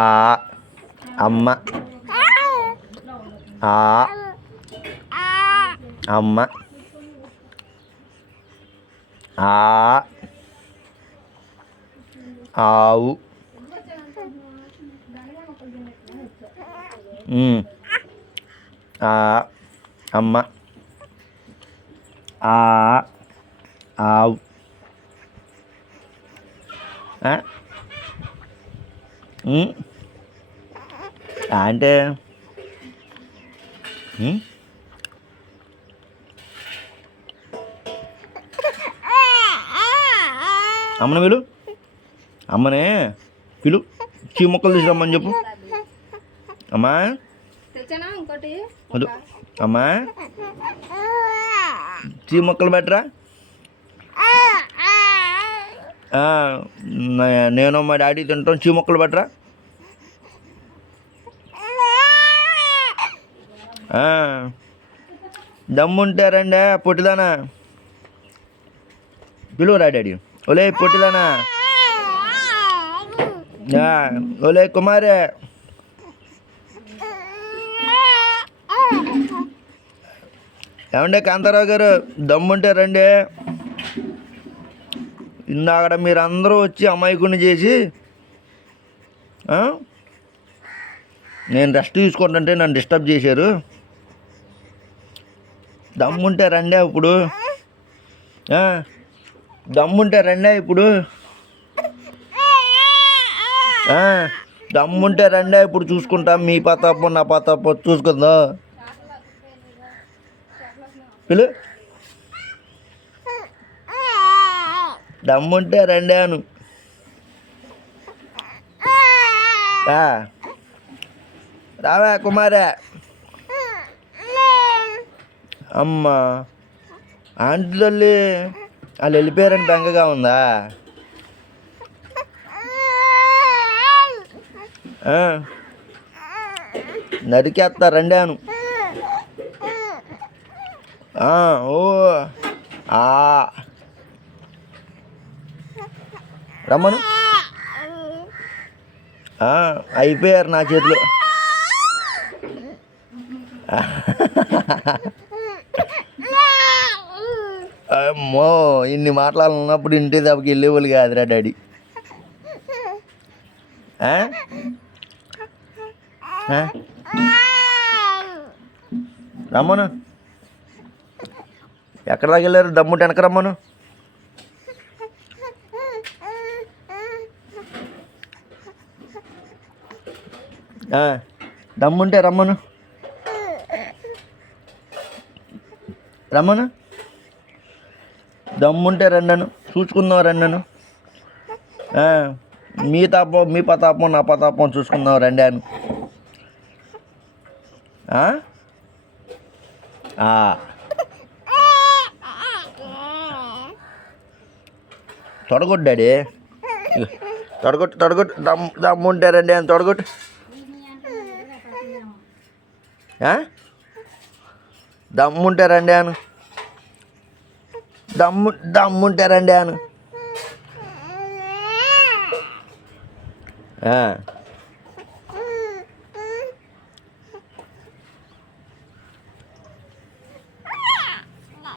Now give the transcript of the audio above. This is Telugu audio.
ఆ అమ్మ ఆ అమ్మ ఆ ఆవు ఆ అమ్మ ఆ ఆవు అంటే అమ్మని పిలు, అమ్మనే పిలు, చీ మొక్కలు తీసుకురమ్మని చెప్పు. అమ్మా వద్దు, అమ్మా చీ మొక్కలు పెట్టరా. నేను మా డాడీ తింటాం, చీ మొక్కలు పెట్టరా. దమ్ముంటే రండి పొట్టిదానా, పిలువరా డాడీ. ఒలే పొట్టిదానా, ఒలే కుమారే, ఏమండే కాంతారావు గారు, దమ్ముంటే రండి. ఇందాక మీరు అందరూ వచ్చి అమాయకుడిని చేసి నేను రెస్ట్ తీసుకుంటుంటే నన్ను డిస్టర్బ్ చేశారు. దమ్ముంటే రండి ఇప్పుడు, దమ్ముంటే రండి ఇప్పుడు, దమ్ముంటే రండి ఇప్పుడు చూసుకుంటాం. మీ పతాపం నా పతాపం చూసుకుందా. పిలు, దమ్ముంటే రండి అను. రావా కుమారే. అమ్మ ఆంటీ తల్లి వాళ్ళు వెళ్ళిపోయారని బెంగగా ఉందా. నరికేస్తా రండి అను. ఓ రమ్మను. అయిపోయారు నా చేతిలో. అమ్మో ఇన్ని మాట్లాడాలన్నప్పుడు ఇంటి దెబ్బకి వెళ్ళేవాళ్ళు కాదురా డాడీ. రమ్మను, ఎక్కడ దాకా వెళ్ళారు. దమ్ముంటే వెనక రమ్మను. దమ్ముంటే రమ్మను, రమ్మను. దమ్ముంటే రెండను చూసుకుందాం. రెండను మీ తాపం మీ పతాపం నా పతాపం చూసుకుందాం రెండాను. తొడగొట్టు డాడీ, తొడగొట్టు తొడగొట్టు. దమ్ముంటే రండి అని తొడగొట్టు. దమ్ముంటే రండి అను. దమ్ముంటే రండి అను.